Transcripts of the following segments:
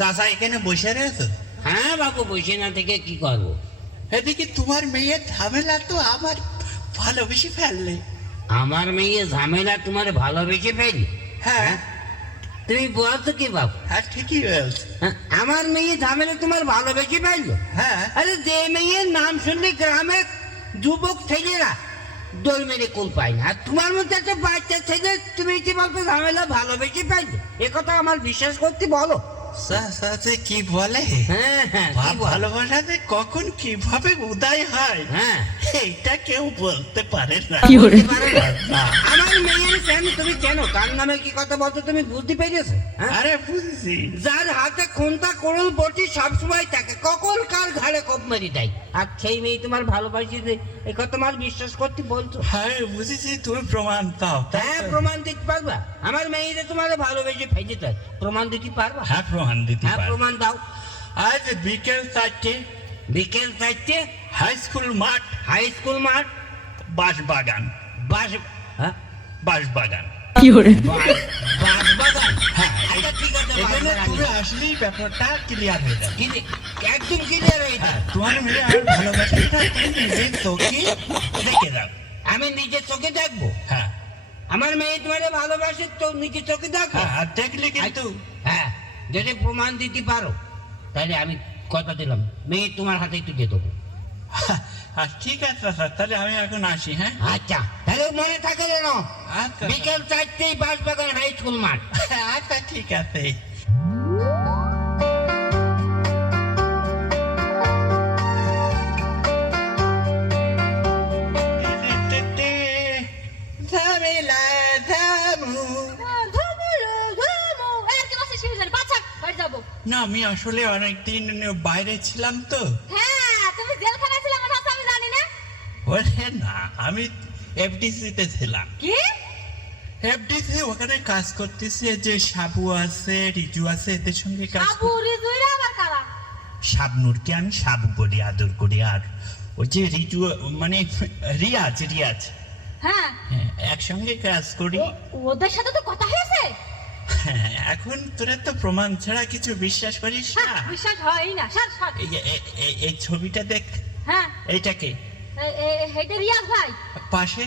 চাচা এখানে বসে রয়েছে? হ্যাঁ বাবু বসে না থেকে কি করব? এদিকে তোমার মেয়ের ঝামেলা তো আমার ভালোবেসে ফেললে। আমার মেয়ে ঝামেলা তোমার ভালোবেসে ফেলি? হ্যাঁ। তুমি বলছো কি বাবু? হ্যাঁ ঠিকই বলছে। হ্যাঁ, আমার মেয়ে ঝামেলা তোমার ভালোবেসে ফেলল? হ্যাঁ। আরে যে মেয়ের নাম শুনলে গ্রামের যুবক ছেলেরা দোল মেরে কুল পায় না। আর তোমার মধ্যে একটা বাচ্চা ছেলে তুমি কি বলতো ঝামেলা ভালোবেসে পাইলে এ কথা আমার বিশ্বাস করতে বলো। চাচা যে কি বলে? হ্যাঁ হ্যাঁ। কখন কীভাবে উদয় হয় হ্যাঁ। এইটা কেউ বলতে পারে না। আমার মেয়ের কেন তুমি কেন? তার নামে কি কথা বলছো তুমি বুঝতে পেরেছ? হ্যাঁ? আরে বুঝছি। যার হাতে বটি সবসময় থাকে কখন কার ঘাড়ে কোপ মারি দেয়? আর সেই মেয়ে তোমার ভালোবাসি যে এ কথা তোমার বিশ্বাস করতে বলছো? হ্যাঁ বুঝেছি তুমি প্রমাণ দাও হ্যাঁ প্রমাণ দিতে পারবা। আমার মেয়েদের তোমার ভালোবেসে ফেজে চাই প্রমাণ দিতে পারবা? হ্যাঁ প্রমাণ দিতে হ্যাঁ প্রমাণ দাও। আজ বিকেল চারটে। বিকেল চারটে? হাই স্কুল মাঠ। হাই স্কুল মাঠ? বাঁশবাগান। বাস হ্যাঁ? বাঁশবাগান। বাস- বাঁশবাগান? হ্যাঁ। আচ্ছা ঠিক আছে এখানে তুমি আসলেই ব্যাপারটা ক্লিয়ার হয়ে যাবে। কিন্তু একদম ক্লিয়ার হয়ে তোমার মেয়ে আর ভালোবাসাটা তুমি নিজের চোখে দেখে যাও আমি নিজের চোখে দেখব? হ্যাঁ। আমার মেয়ে তোমার ভালোবাসে তো নিজের চোখে দেখো হ্যাঁ আর দেখলে কিন্তু হ্যাঁ যদি প্রমাণ দিতে পারো। তাহলে আমি কথা দিলাম। মেয়ে তোমার হাতে তুলে দেবো। ঠিক আছে স্যার। তাহলে আমি এখন আসি হ্যাঁ? আচ্ছা তাহলে মনে থাকে যেন আচ্ছা বিকেল চারটেই বাঁশবাগান হাই স্কুল মাঠ। আচ্ছা ঠিক আছে। আমি আসলে অনেকদিন বাইরে ছিলাম তো। ওরে না আমি এফডিসি তে ছিলাম এফডিসি ওখানে কাজ করতেছি যে সাবু আছে রিজু আছে এদের সঙ্গে কাজ কর- শাবনুরকে আমি সাবু করি আদর করি আর ওই যে রিজু মানে রিয়াজ রিয়াজ। হ্যাঁ, একসঙ্গে কাজ করি। ওদের সাথে তো কথা হয়েছে? হ্যাঁ, এখন তোরা তো প্রমাণ ছাড়া কিছু বিশ্বাস করিস না? হ্যাঁ, বিশ্বাস হয় না স্যার স্যার এই- ছবিটা দেখ। হ্যাঁ। এইটাকে। এটা রিয়াজ ভাই। পাশে।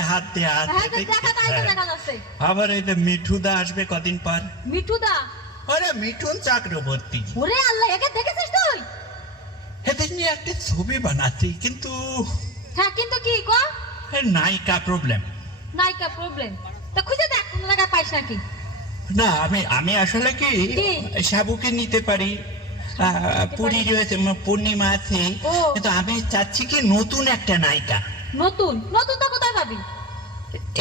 হাত দিয়ে হ্যাঁ হ্যাঁ। আবার এই যে মিঠুদা আসবে কদিন পর? মিঠু দা আরে মিঠুন চক্রবর্তী। ওরে আল্লাহ একে দেখেছিস তুই? এদের নিয়ে একটা ছবি বানাচ্ছি কিন্তু হ্যাঁ কিন্তু কি নায়িকা প্রবলেম নাইকা প্রবলেম তা খুঁজে দেখ কোন জায়গায় পাইস নাকি? না আমি আমি আসলে কি? সাবুকে নিতে পারি। পুরী রয়েছে পূর্ণিমা আছে। কিন্তু আমি চাচ্ছি কি নতুন একটা নায়িকা। নতুন? নতুন তো কোথায় পাবি?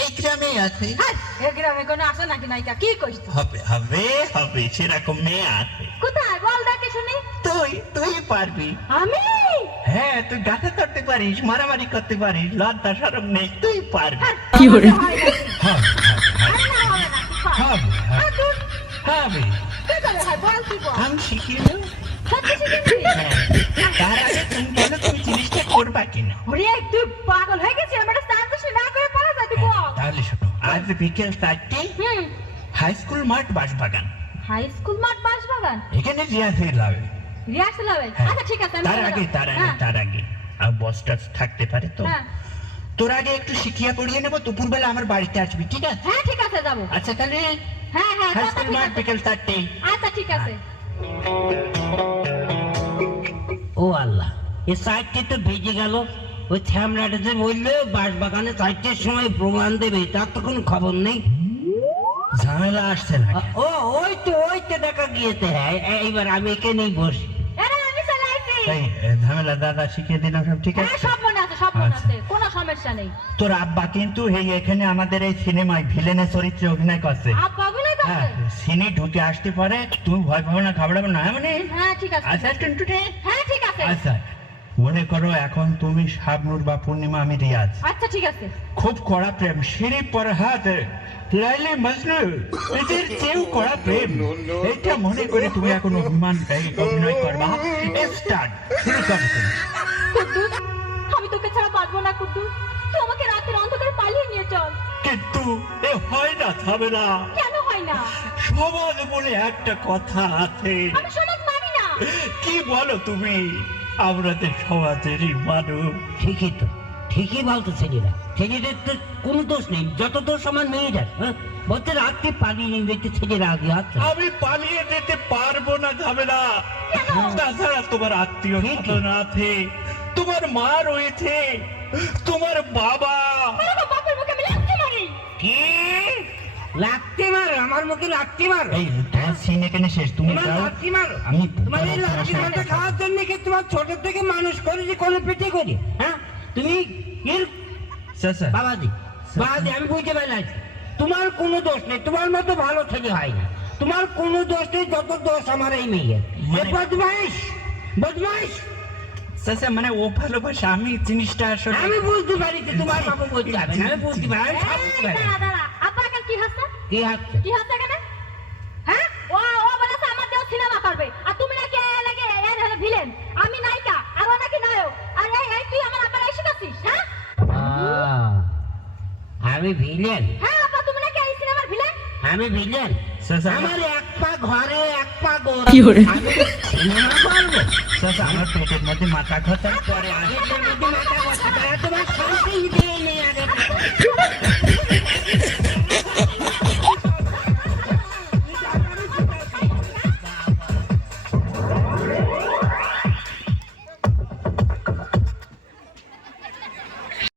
এই গ্রামে আছে। হ্যাঁ এ গ্রামে কোনো আছে নাকি নাইকা কি তুই? হবে হবে হবে সেরকম মেয়ে আছে। কোথায়? বল দেখে শুনি। তুই তুই পারবি। আমি? হ্যাঁ তুই গাথা করতে পারিস মারামারি করতে পারিস লজ্জা সরম নেই তুই পারবি কি করে হবে হয় আমি শিখিয়ে দেবো। হ্যাঁ তার আগে তুমি বলো তুমি জিনিসটা করবা কিনা ওরে তুই পাগল হয়ে গেছিস আমার সান্তাস না করে পালা যায় তুই হ্যাঁ, তাহলে শোনো আজ বিকেল চারটে হাই স্কুল মাঠ বাঁশবাগান হাই স্কুল মাঠ বাঁশবাগান এখানে হবে রিহার্সাল হবে। হ্যাঁ। আচ্ছা ঠিক আছে তার আগে তার আগে হ্যাঁ, তার আগে। আর বসটা থাকতে পারে তো? হ্যাঁ। তোর আগে একটু শিখিয়া পড়িয়ে নেব দুপুরবেলা আমার বাড়িতে আসবি ঠিক আছে? হ্যাঁ ঠিক আছে যাব। আচ্ছা তাহলে হ্যাঁ হ্যাঁ মাঠ বিকেল চারটে। আচ্ছা ঠিক আছে। ও আল্লাহ এ সাইডটি তো ভেজে গেল। ওই থ্যামরাটা যে বলল বাঁশ বাগানে চারটের সময় প্রমাণ দেবে তার তো কোনো খবর নেই। ঝামেলা আসছে না ও ওই তো ওই তো দেখা গিয়েছে। হ্যাঁ এইবার আমি এখানেই বসি। এই, ঝামেলা দাদা শিখিয়ে দিলাম সব ঠিক হ্যাঁ আছে? সব মনে আছে সব মনে আচ্ছা। আছে কোনো সমস্যা নেই। তোর আব্বা কিন্তু এই এখানে আমাদের এই সিনেমায় ভিলেনের চরিত্রে অভিনয় করছে। আব্বা অভিনয় হ্যাঁ করছে সিনে ঢুকে আসতে পারে তুমি ভয় পাবো না ঘাবড়াবো না মানে? হ্যাঁ ঠিক আছে আচ্ছা টুনটুনি? হ্যাঁ ঠিক আছে। আচ্ছা মনে করো এখন তুমি শাবনুর বা পূর্ণিমা আমি রিয়াজ। আচ্ছা ঠিক আছে। খুব কড়া প্রেম সিঁড়ি পর হাত লাইলে মজনু এদের চেয়েও কড়া প্রেম। এটা মনে করে তুমি এখন অভিমান অভিনয় করবা। স্টার্ট শুরু করো আমি তোকে ছাড়া বাঁচবো না কুদ্দুস। তুই আমাকে রাতের অন্ধকারে পালিয়ে নিয়ে চল। কিন্তু এ হয় না ঝামেলা কেন হয় না? সমাজ বলে একটা কথা আছে। আমি সমাজ মানি না। কি বলো তুমি? আমরা তো সমাজেরই মানুষ। ঠিকই তো ঠিকই বলতো ছেলেরা। ছেলেদের তো কোনো দোষ নেই যত দোষ আমার মেয়েদের হ্যাঁ? বলতে রাত্রে পালিয়ে নিয়ে দেখতে ছেলেরা আগে আছে আমি পালিয়ে যেতে পারব না ঝামেলা। তাছাড়া তোমার আত্মীয় স্বজন আছে তোমার মা রয়েছে তোমার বাবা মুখে লাগতে মারো। এই তোমার সিন এখানে শেষ তুমি যাও। লাঠি মারো। আমি তোমার এই লাঠি মারটা খাওয়ার জন্য কি তোমার ছোট থেকে মানুষ করেছি কোনো পেটে করি হ্যাঁ? তুমি এর চাচা বাবাজি বাবাজি আমি বুঝতে পারলাম তোমার কোনো দোষ নেই তোমার মতো ভালো ছেলে হয় না। তোমার কোনো দোষ নেই যত দোষ আমার এই মেয়ের। মানে- বদমাইশ বদমাইশ। চাচা মানে ও ভালোবাসা আমি জিনিসটা আসলে আমি বুঝতে পারি যে তোমার বাবু বলতে আমি বুঝতে পারি আমি সব বুঝতে পারি দাঁড়া দাঁড়া আব্বা এখন কি হচ্ছে? কি হচ্ছে কি হচ্ছে এখানে? হ্যাঁ? ও ও বলেছে আমার দেও সিনেমা করবে। আর তুমি নাকি এ লাগে এর হলো ভিলেন আমি নায়িকা আর ও নাকি নায়ক। আর এই এই তুই আমার আব্বার এসে গেছিস হ্যাঁ আমি ভিলেন হ্যাঁ আব্বা তুমি নাকি এই সিনেমার ভিলেন আমি ভিলেন আমার এক পা ঘরে এক পা গোর কি করে? সিনেমা করব। আমার পেটের মধ্যে মাথা খতার পরে আমি তো মাথা বসে তোমার শান্তি দিয়ে নেই আগে।